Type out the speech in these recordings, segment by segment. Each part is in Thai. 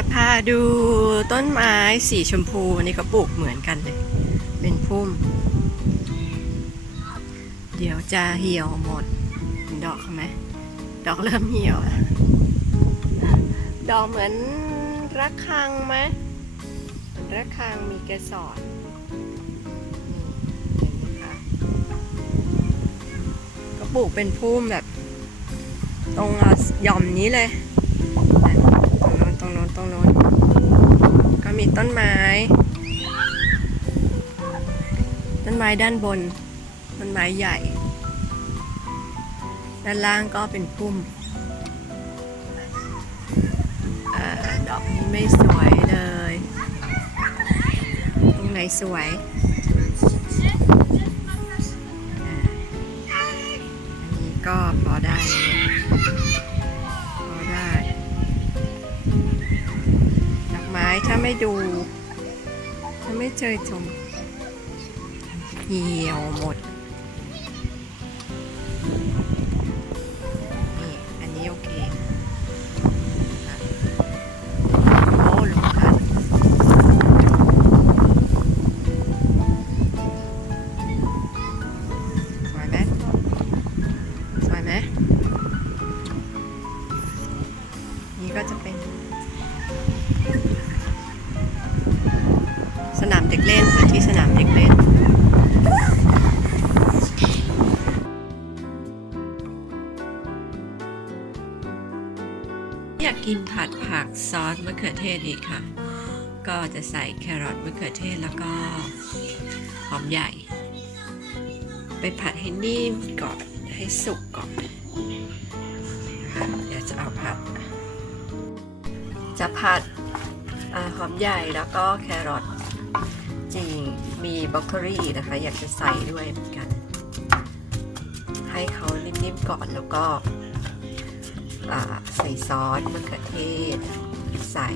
จะพาดูต้นไม้สีชมพูอันนี่เขาปลูกเหมือนกันเลย เป็นพุ่ม เดี๋ยวจะเหี่ยวหมดดอกเขาไหมดอกเริ่มเหี่ยวดอกเหมือนระฆังไหมระฆังมีกสรนี่เห็นไหมคะก็ปลูกเป็นพุ่มแบบ ตรงหย่อมนี้เลย ตรงโน้นตรงโน้นตรงโน้นก็มี ต้นไม้ ต้นไม้ด้านบน ต้นไม้ใหญ่ ด้านล่างก็เป็นพุ่มอดอกนี้ไม่สวยเลย ตรงไหนสวย ไม่ดูถ้าไม่เจอชมเหี่ยวหมด เด็กเล่นพื้นที่สนามเด็กเล่นอยากกินผัดผักซอสมะเขือเทศอีกค่ะ ก็จะใส่แครอทมะเขือเทศแล้วก็หอมใหญ่ ไปผัดให้นิ่มก่อนให้สุกก่อนนะคะเดี๋ยวจะเอาผัด จะผัด หอมใหญ่แล้วก็แครอทจริงมีบล็อกโคลี่นะคะ อยากจะใส่ด้วยเหมือนกัน ให้เขานิ่มๆก่อนแล้วก็ใส่ซอสมะเขือเทศ ใส่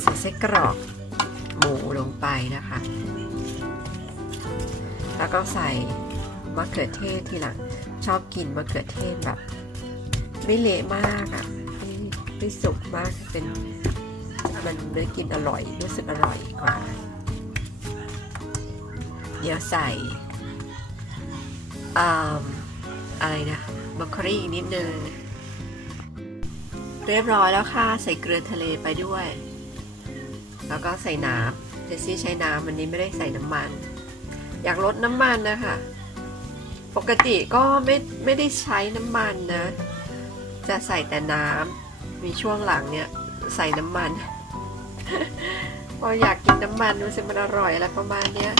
ใส่ไส้กรอกหมูลงไปนะคะ แล้วก็ใส่มะเขือเทศทีหลังชอบกินมะเขือเทศแบบ ไม่เละมากอะ่ะไม่สุกมากเป็น มันได้กินอร่อยรู้สึกอร่อยกว่า เดี๋ยวใส่อะไรนะบรอกโคลีอีกนิดนึง เรียบร้อยแล้วค่ะใส่เกลือทะเลไปด้วย แล้วก็ใส่น้ำเจสซี่ใช้น้ำวันนี้ไม่ได้ใส่น้ำมัน อยากลดน้ำมันนะคะปกติก็ไม่ไม่ได้ใช้น้ำมันนะ จะใส่แต่น้ำมีช่วงหลังเนี่ยใส่น้ำมัน พออยากกินน้ำมันรู้สึกมันอร่อยอะไรประมาณเนี้ย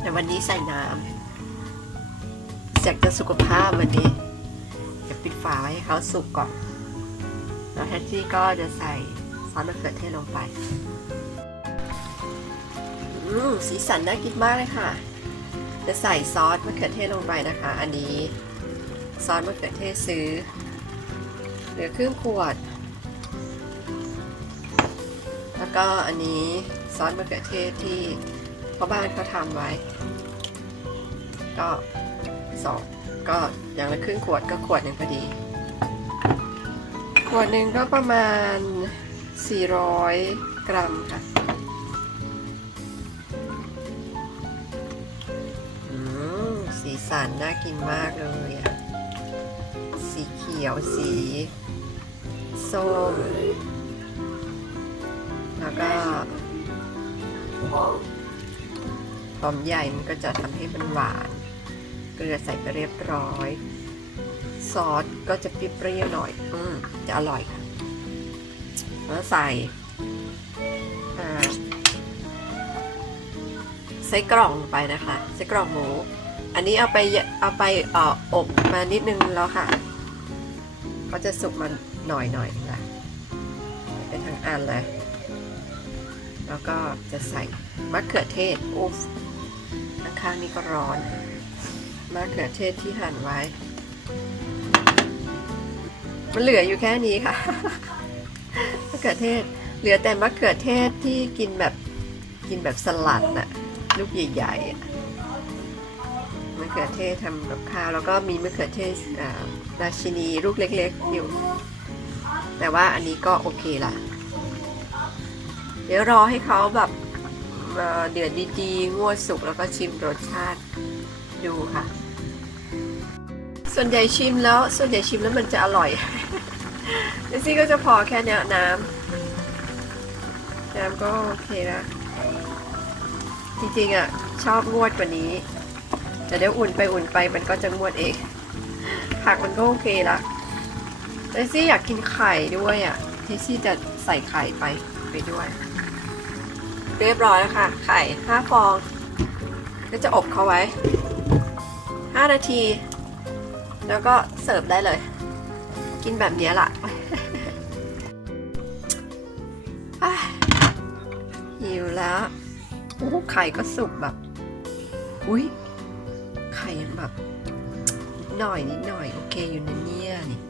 แต่วันนี้ใส่น้ำอยากจะสุขภาพวันนี้จะปิดฝาให้เขาสุกก่อน แล้วแทนที่ก็จะใส่ซอสมะเขือเทศลงไปอืมสีสันน่ากินมากเลยค่ะ จะใส่ซอสมะเขือเทศลงไปนะคะ อันนี้ซอสมะเขือเทศซื้อ เหลือครึ่งขวด ก็อันนี้ซอสมะเขือเทศที่พ่อบ้านเขาทำไว้ ก็สองก็อย่างละครึ่งขวดก็ขวดหนึ่งพอดี ขวดหนึ่งก็ประมาณ 400 กรัมค่ะอืมสีสันน่ากินมากเลยอะสีเขียวสีส้ม แล้วก็หอมใหญ่มันก็จะทำให้มันหวาน เกลือใส่ไปเรียบร้อย ซอสก็จะเปรี้ยวๆหน่อย อืมจะอร่อยค่ะแล้วใส่อ่าไส้กรองไปนะคะไส้กรอกหมู อันนี้เอาไปเอาไปเอ่ออบมานิดนึงแล้วค่ะ ก็จะสุกมันหน่อยหน่อยๆนะเป็นทั้งอันเลย แล้วก็จะใส่มะเขือเทศอุ๊ฟข้างๆนี้ก็ร้อนมะเขือเทศที่หั่นไว้ มันเหลืออยู่แค่นี้ค่ะมะเขือเทศ เหลือแต่มะเขือเทศที่กินแบบกินแบบสลัดน่ะลูกใหญ่ๆอะมะเขือเทศทำกับข้าวแล้วก็มีมะเขือเทศอ่าราชินีลูกเล็ก ๆ อยู่ แต่ว่าอันนี้ก็โอเคละ เดี๋ยวรอให้เขาแบบเดือดดีๆงวดสุกแล้วก็ชิมรสชาติดูค่ะ ส่วนใหญ่ชิมแล้ว ส่วนใหญ่ชิมแล้วมันจะอร่อยเดซี่ก็จะพอแค่เนี้ยน้ำน้ำก็โอเคนะจริงๆอะชอบงวดกว่านี้ แต่เดี๋ยวอุ่นไปอุ่นไปมันก็จะงวดเองผักมันก็โอเคละเดซี่อยากกินไข่ด้วยอะเดซี่จะใส่ไข่ไปไปด้วย เรียบร้อยแล้วค่ะ ไข่ห้าฟอง ก็จะอบเขาไว้ห้านาที แล้วก็เสิร์ฟได้เลย กินแบบนี้ล่ะหิวแล้วโอ้ไข่ก็สุกแบบ อุ้ยไข่ยังแบบนิดหน่อยนิดหน่อย โอเคอยู่นะเนี่ยนี่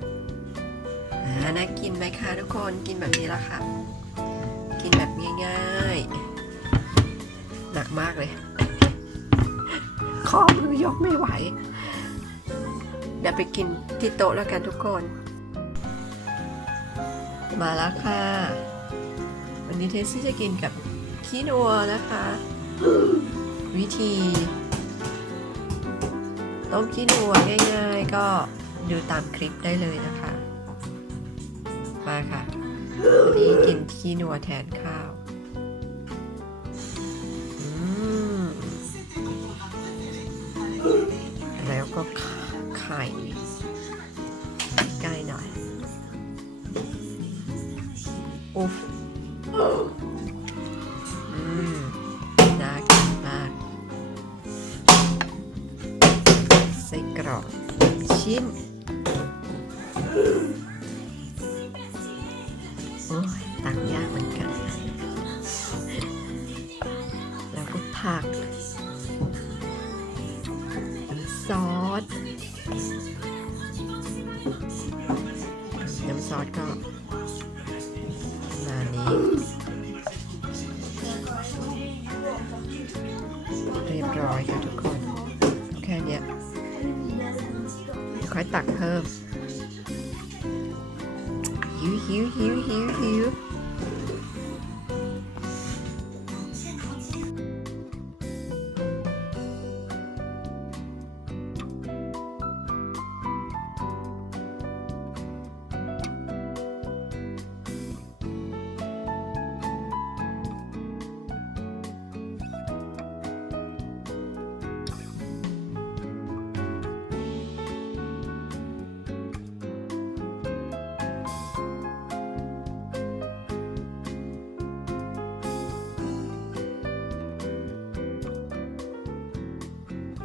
น่ากินไหมคะทุกคนกินแบบนี้ละค่ะ กินแบบง่าย มากเลยข้อมือยกไม่ไหว เดี๋ยวไปกินที่โต๊ะแล้วกันทุกคน มาแล้วค่ะ วันนี้เทสซี่จะกินกับขี้นัวนะคะ วิธี ต้มขี้นัวง่ายๆ ก็ดูตามคลิปได้เลยนะคะ มาค่ะ วันนี้กินขี้นัวแทนข้าว ไข่ใกล้หน่อยอุ๊ฟอืมน่ากินมากไส้กรอกชิ้นโอ้ยตักยากเหมือนกัน แล้วก็ผักซอส น้ำซอสก็มานี้เรียบร้อยค่ะทุกคน แค่นี้ค่อยตักเพิ่มหิวหิวหิวหิวหิว